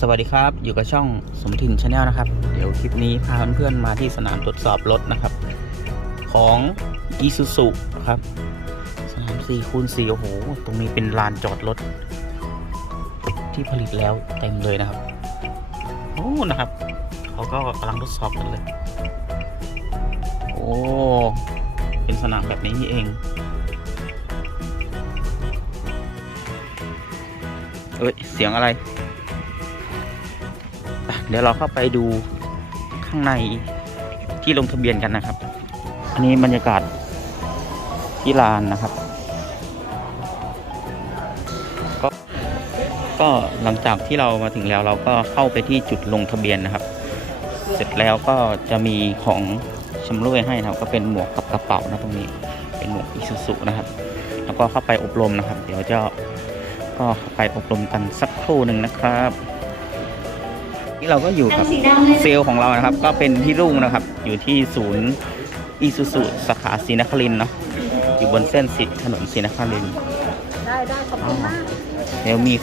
สวัสดีครับ อยู่กับช่องสมทินชาแนลนะครับ เดี๋ยวคลิปนี้พาเพื่อนๆมาที่สนามตรวจสอบรถนะครับ ของอีซูซุครับ สนาม4คูณ4โอ้โห ตรงนี้เป็นลานจอดรถ ที่ผลิตแล้วเต็มเลยนะครับ โอ้นะครับ เขาก็กำลังทดสอบกันเลย โอ้ เป็นสนามแบบนี้นี่เองเอ้ย เสียงอะไร เดี๋ยวเราเข้าไปดูข้างในที่ลงทะเบียนกันนะครับ อันนี้บรรยากาศที่ลานนะครับ ก็ก็หลังจากที่เรามาถึงแล้วเราก็เข้าไปที่จุดลงทะเบียนนะครับ เสร็จแล้วก็จะมีของชำร่วยให้นะครับก็เป็นหมวกกับกระเป๋านะตรงนี้เป็นหมวกอิซูซุนะครับ แล้วก็เข้าไปอบรมนะครับ เดี๋ยวจะก็เข้าไปอบรมกันสักครู่หนึ่งนะครับ นี่เราก็อยู่กับเซลล์ของเรานะครับ ก็เป็นพี่รุ่งนะครับ อยู่ที่ศูนย์อีซูซุสาขาศรีนครินทร์เนาะอยู่บนเส้นสิถนนศรีนครินทร์ได้ได้ขอบคุณมากเดี๋ยวมี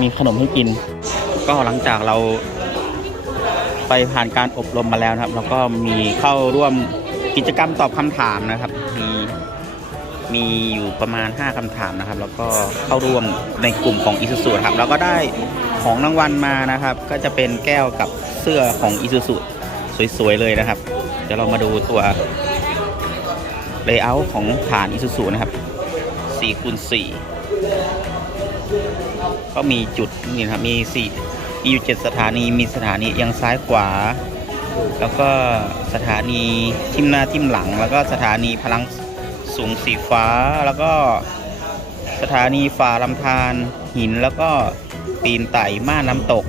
มีขนมให้กิน ก็หลังจากเราไปผ่านการอบรมมาแล้วนะครับ แล้วก็มีเข้าร่วมกิจกรรมตอบคำถามนะครับ มีมีอยู่ประมาณ 5คำถามนะครับ แล้วก็เข้าร่วมในกลุ่มของอีซูซุครับ แล้วก็ได้ ของรางวัลมานะครับ ก็จะเป็นแก้วกับเสื้อของอีซูซุสวยๆเลยนะครับ เดี๋ยวเรามาดูตัวเลเยอร์ของฐานอีซูซุนะครับ4คูณ4ก็มีจุดนี่นะครับมีสี่มีอยู่เจ็ดสถานีมีสถานีเอียังซ้ายขวา แล้วก็สถานีทิมหน้าทิมหลัง แล้วก็สถานีพลังสูงสีฟ้าแล้วก็สถานีฝ่าลำธารหินแล้วก็ ปีนไต่ม่านน้ำตก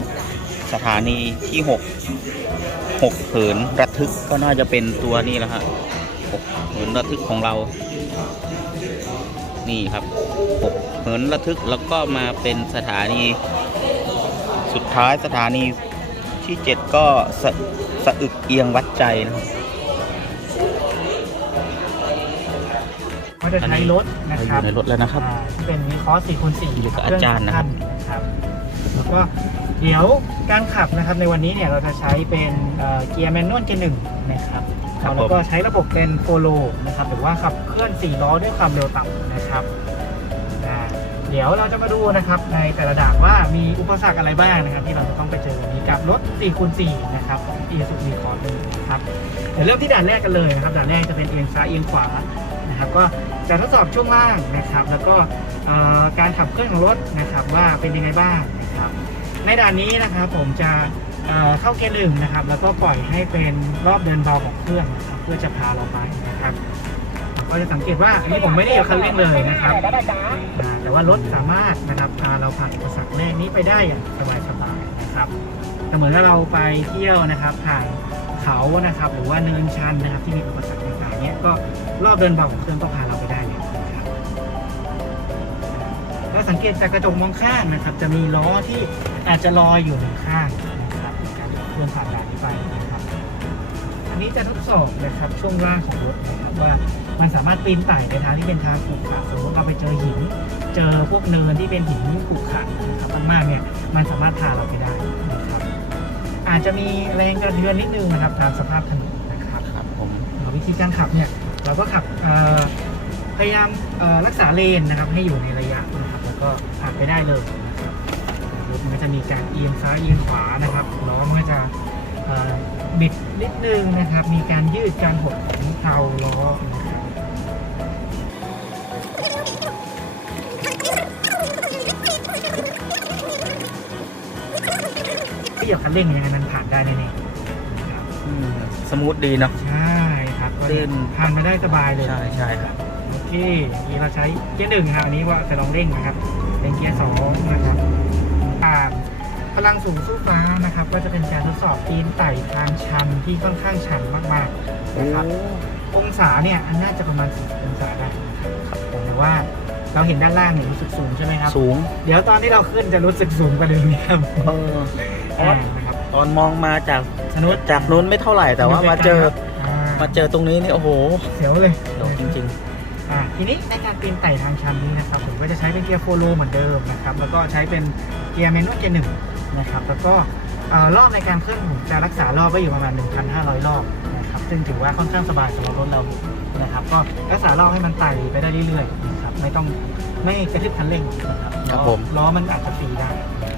สถานีที่หกหกเหินระทึกก็น่าจะเป็นตัวนี้แหละฮะหกเหินระทึกของเรา นี่ครับหกเหินระทึกแล้วก็มาเป็นสถานีสุดท้ายสถานีที่เจ็ดก็สะสะอึกเอียงวัดใจนะครับก็จะใช้รถนะเราอครับยู่ในรถแล้วนะครับ อ่าที่เป็นมีคอร์ส4คูณ4อยู่กับอาจารย์นะครับนะครับ แล้วก็เดี๋ยวการขับนะครับในวันนี้เนี่ยเราจะใช้เป็นเอ่อเกียร์แมนนวลเกียร์หนึ่งนะครับครับผมแล้วก็ใช้ระบบเป็นโฟโลนะครับหรือว่าขับเคลื่อน 4 ล้อด้วยความเร็วต่ำนะครับอ่าเดี๋ยวเราจะมาดูนะครับในแต่ละด่านว่ามีอุปสรรคอะไรบ้างนะครับ ที่เราจะต้องไปเจอวันนี้กับรถ4คูณ4นะครับของ e s u z u c o r นะครับเดี๋ยวเริ่มที่ด่านแรกกันเลยนะครับด่านแรกจะเป็นเอียงซ้ายเอียงขวานะครับก็จะทดสอบช่วงล่างนะครับ แล้วก็เอ่อการขับเคลื่อนของรถนะครับว่าเป็นยังไงบ้างนะครับ ในด่านนี้นะครับผมจะเเข้าเกียร์หนึ่งนะครับ แล้วก็ปล่อยให้เป็นรอบเดินเบาของเครื่องนะครับเพื่อจะพาเราไปนะครับก็จะสังเกตว่าอันนี้ผมไม่ได้เหยียบคันเร่งเลยนะครับอ่าแต่ว่ารถสามารถนะครับพาเราผ่านอุปสรรคแรกนี้ไปได้อย่างสบายๆนะครับแต่เหมือนว่าเราไปเที่ยวนะครับผ่านเขานะครับ หรือว่าเนินชันนะครับที่มีอุปสรรคต่างๆเนี้ยก็รอบเดินเบาของเครื่องก็พาเราไปได้ สังเกตจากกระจกมองข้างนะครับ จะมีล้อที่อาจจะลอยอยู่หนึ่งข้างนะครับในการเคลื่อนผ่านด่านนี้ไปนะครับ อันนี้จะทดสอบนะครับช่วงล่างของรถนะครับว่ามันสามารถปีนไต่ในทางที่เป็นทางขรุขระสมมติเราไปเจอหิน เจอพวกเนินที่เป็นหินขรุขระนะครับมากๆเนี่ยมันสามารถพาเราไปได้นะครับ อาจจะมีแรงกระเทือนนิดนึงนะครับตามสภาพถนนนะครับครับผมวิธีการขับเนี่ยเราก็ขับเอ่อพยายามเอ่อรักษาเลนนะครับให้อยู่ในระยะนะครับแล้ว ก็ขับไปได้เลยนะครับรถมันก็จะมีการเอียงซ้ายเอียงขวานะครับล้อมันก็จะเอ่อบิดนิดนึงนะครับ มีการยืดการหดของเพลาล้อนะครับที่เหยียบคันเร่งยังไงมันผ่านได้แน่ๆนะครับอืมสมูทดีเนาะใช่ครับก็เล่นผ่านมาได้สบายเลยใช่ใช่ครับโอเค นี่เราใช้เกียร์หนึ่งนะครับอันนี้ว่าจะลองเร่งนะครับ เป็นเกียร์สองนะครับผ่านพลังสูงสู้ฟ้านะครับ ก็จะเป็นการทดสอบปีนไต่ทางชันที่ค่อนข้างชันมากๆนะครับองศาเนี่ยอันน่าจะประมาณ10องศาได้นะครับแต่ว่าเราเห็นด้านล่างเนี่ยรู้สึกสูงใช่ไหมครับ สูง เดี๋ยวตอนที่เราขึ้นจะรู้สึกสูงกว่าเดิมครับเอออ่านะครับตอนมองมาจากสนุกจากนู้นไม่เท่าไหร่แต่ว่ามาเจออ่ามาเจอตรงนี้นี่โอ้โห เสียวเลยโดดจริง อ่าทีนี้ในการปีนไต่ทางชันนี้นะครับผมก็จะใช้เป็นเกียร์โฟโลเหมือนเดิมนะครับแล้วก็ใช้เป็นเกียร์แมนนวลเกียร์หนึ่งนะครับแล้วก็เอ่อรอบในการเคลื่อนผมจะรักษารอบไว้อยู่ประมาณ 1,500 รอบนะครับซึ่งถือว่าค่อนข้างสบายสำหรับรถเรานะครับก็รักษารอบให้มันไต่ไปได้เรื่อยๆนะครับไม่ต้องไม่กระทึบคันเร่งนะครับครับล้อผม ล้อมันอาจจะฟรีได้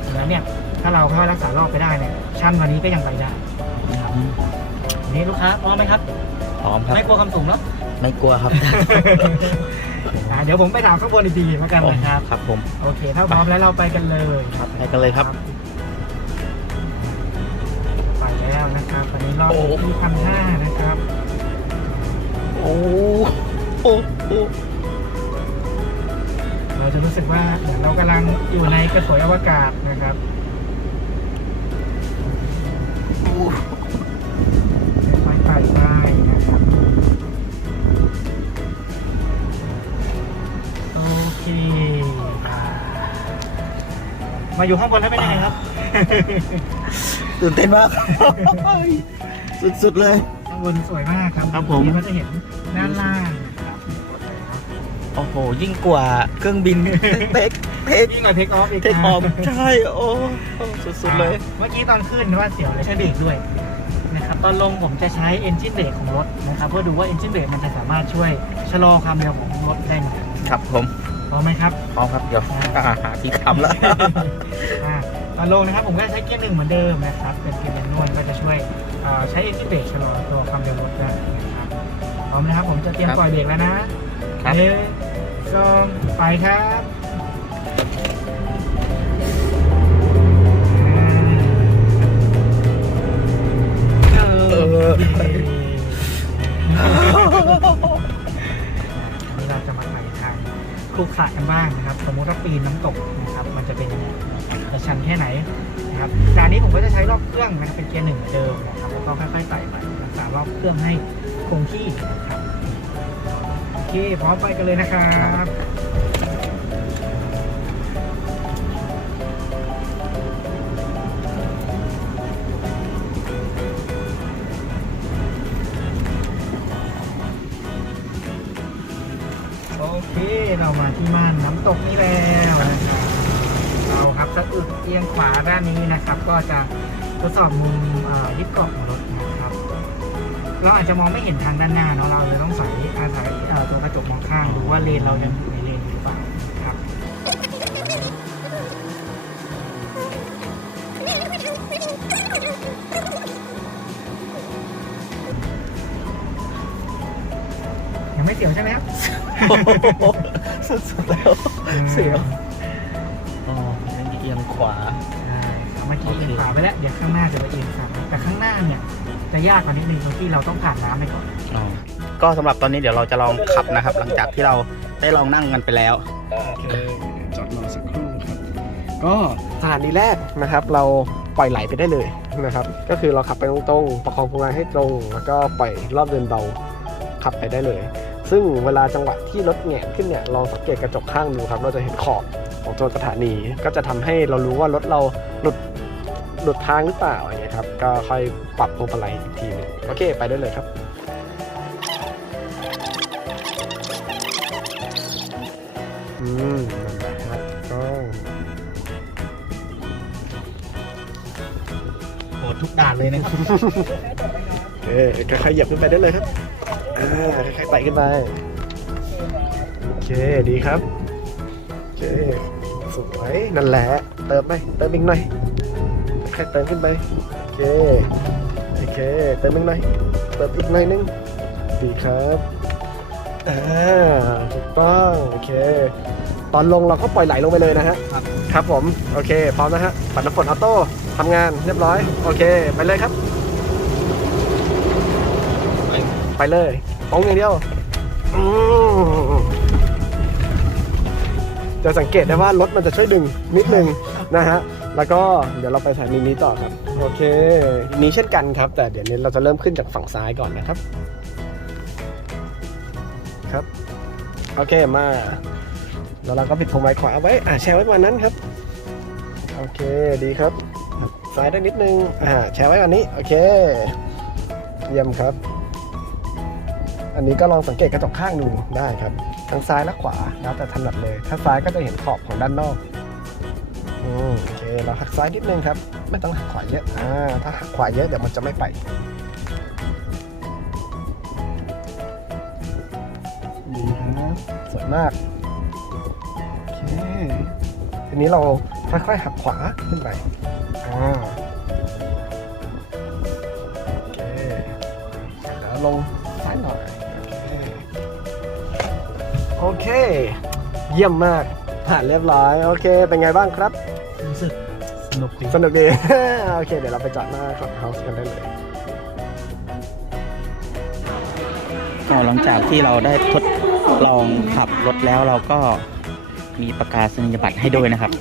ดังนั้นเนี่ยถ้าเราค่อยๆรักษารอบไปได้เนี่ยชั้นวันนี้ก็ยังไปได้นะครับนี่ลูกค้าพร้อมไหมครับพร้อมครับไม่กลัวคำสูงเนาะ ไม่กลัวครับ อ่าเดี๋ยวผมไปถามข้างบนอีกทีแล้วกันนะครับ ครับผม โอเค ถ้าพร้อมแล้วเราไปกันเลยครับไปกันเลยครับ ไปแล้วนะครับตอนนี้รอบโอ้ ที่พันห้านะครับ โอ้โอ้โอ้เราจะรู้สึกว่าเหมือนเรากำลังอยู่ในกระสวยอวกาศนะครับค่ มาอยู่ข้างบนแล้วเป็นยังไงครับ ตื่นเต้นมาก สุดๆเลย ข้างบนสวยมากครับครับผมนี่ก็จะเห็นด้านล่างนะครับโอ้โห ยิ่งกว่าเครื่องบิน เทคเทคยิ่งกว่าเทคออฟอีกเทคออฟใช่โอ้สุดๆเลยอ่าเมื่อกี้ตอนขึ้นว่าเสียวเลยใช้เบรกด้วยนะครับตอนลงผมจะใช้ engine brake ของรถนะครับเพื่อดูว่า engine brake มันจะสามารถช่วยชะลอความเร็วของรถได้ไหมครับผม พร้อมไหมครับ พร้อมครับ เดี๋ยวอ่าอ่าหาที่ทำแล้วอ่าตอนลงนะครับผมก็ใช้เกียร์หนึ่งเหมือนเดิมนะครับ เป็นเกียร์แมนนวลก็จะช่วยอ่าใช้ engine brake ชะลอตัวความเร็วรถได้นะครับพร้อมนะครับผมจะเตรียมครับปล่อยเบรกแล้วนะครับหนึ่งสองไปครับอ่าเออ ครุขระกันบ้างนะครับ สมมติว่าปีนน้ำตกนะครับมันจะเป็นยังไงจะชันแค่ไหนนะครับแต่อันนี้ผมก็จะใช้รอบเครื่องนะครับเป็นเกียร์หนึ่งเหมือนเดิมนะครับแล้วก็ค่อยๆไต่ไปรักษารอบเครื่องให้คงที่นะครับโอเคพร้อมไปกันเลยนะครับ เรามาที่ม่านน้ำตกนี่แล้วนะครับเราครับสะอึกเอียงขวาด้านนี้นะครับ ก็จะทดสอบมุมยึดเกาะของรถนะครับ เราอาจจะมองไม่เห็นทางด้านหน้าเนาะเราเลยต้องใส่อาศัยตัวกระจกมองข้างดูว่าเลนเรายังอยู่ในเลนหรือเปล่าครับยังไม่เสียวใช่ไหมครับ สุดๆแล้วเสียวอ๋อยังเอียงขวาใช่ครับเมื่อกี้โอเคเอียงขวาไปแล้วเดี๋ยวข้างหน้าจะไปเอียงซ้ายแต่ข้างหน้าเนี่ยจะยากกว่านิดนึงตรงที่เราต้องผ่านน้ำไปก่อนอ๋อก็สำหรับตอนนี้เดี๋ยวเราจะลองขับนะครับ หลังจากที่เราได้ลองนั่งกันไปแล้วโอเคจอดรอสักครู่ครับ ก็สถานีแรกนะครับ เราปล่อยไหลไปได้เลยนะครับ ก็คือเราขับไปตรงๆประคองพวงมาลัยให้ตรง แล้วก็ปล่อยรอบเดินเบาขับไปได้เลย ซึ่งเวลาจังหวะที่รถแหงนขึ้นเนี่ยลองสังเกตกระจกข้างดูครับ เราจะเห็นขอบของตัวสถานี ก็จะทำให้เรารู้ว่ารถเราหลุดหลุดทางหรือเปล่าอย่างเงี้ยครับ ก็ค่อยปรับพวงมาลัยอีกทีหนึงโอเค ไปได้เลยครับอืมนั่นแหละครับก็โหทุกด่านเลยนะครับเออค่อยๆเหยียบขึ้นไปได้เลยครับอ่า ค่อยๆไต่ขึ้นไป โอเค ดีครับ โอเค สวย นั่นแหละ เติมไปเติมอีกหน่อยค่อยๆเติมขึ้นไป โอเค โอเค เติมอีกหน่อย เติมอีกหน่อยนึง ดีครับอ่าถูกต้อง โอเค ตอนลงเราก็ปล่อยไหลลงไปเลยนะฮะ ครับ ครับผม โอเค พร้อมนะฮะ ปัดน้ำฝนออโต้ทำงานเรียบร้อย โอเค ไปเลยครับ ไปเลย ตรงอย่างเดียวอืมจะสังเกตได้ว่ารถมันจะช่วยดึงนิดนึงนะฮะ แล้วก็เดี๋ยวเราไปสถานีนี้ต่อครับ โอเค นี้เช่นกันครับ แต่เดี๋ยวนี้เราจะเริ่มขึ้นจากฝั่งซ้ายก่อนนะครับ ครับ โอเคมา แล้วเราก็ปิดพวงมาลัยขวาไว้ อ่าแชร์ไว้ประมาณนั้นครับ โอเคดีครับ ซ้ายได้นิดนึง อ่าแชร์ไว้ก่อนนี้ โอเค เยี่ยมครับ อันนี้ก็ลองสังเกตกระจกข้างดูได้ครับทั้งซ้ายและขวาแล้วแต่ถนัดเลย ถ้าซ้ายก็จะเห็นขอบของด้านนอกโอเคเราหักซ้ายนิดนึงครับ ไม่ต้องหักขวาเยอะอ่าถ้าหักขวาเยอะเดี๋ยวมันจะไม่ไปดีครับสวยมากโอเคทีนี้เราค่อยๆหักขวาขึ้นไปอ่าโอเคแล้วลง โอเคโอเค เยี่ยมมาก ผ่านเรียบร้อย โอเค เป็นไงบ้างครับ รู้สึกสนุกดีสนุกดี โอเค เดี๋ยวเราไปจอดหน้าคลับเฮาส์กันได้เลย ก็หลังจากที่เราได้ทดลองขับรถแล้วเราก็มีประกาศนียบัตรให้ด้วยนะครับ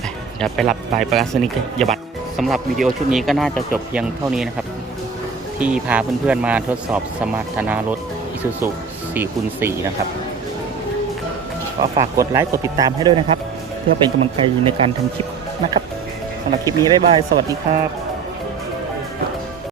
ไปเดี๋ยวไปรับใบประกาศนียบัตรสำหรับวิดีโอชุดนี้ก็น่าจะจบเพียงเท่านี้นะครับ ที่พาเพื่อนๆมาทดสอบสมรรถนะรถ Isuzu 4คูณ4นะครับก็ฝากกดไลค์กดติดตามให้ด้วยนะครับ เพื่อเป็นกำลังใจในการทำคลิปนะครับสำหรับคลิปนี้บ๊ายบาย สวัสดีครับ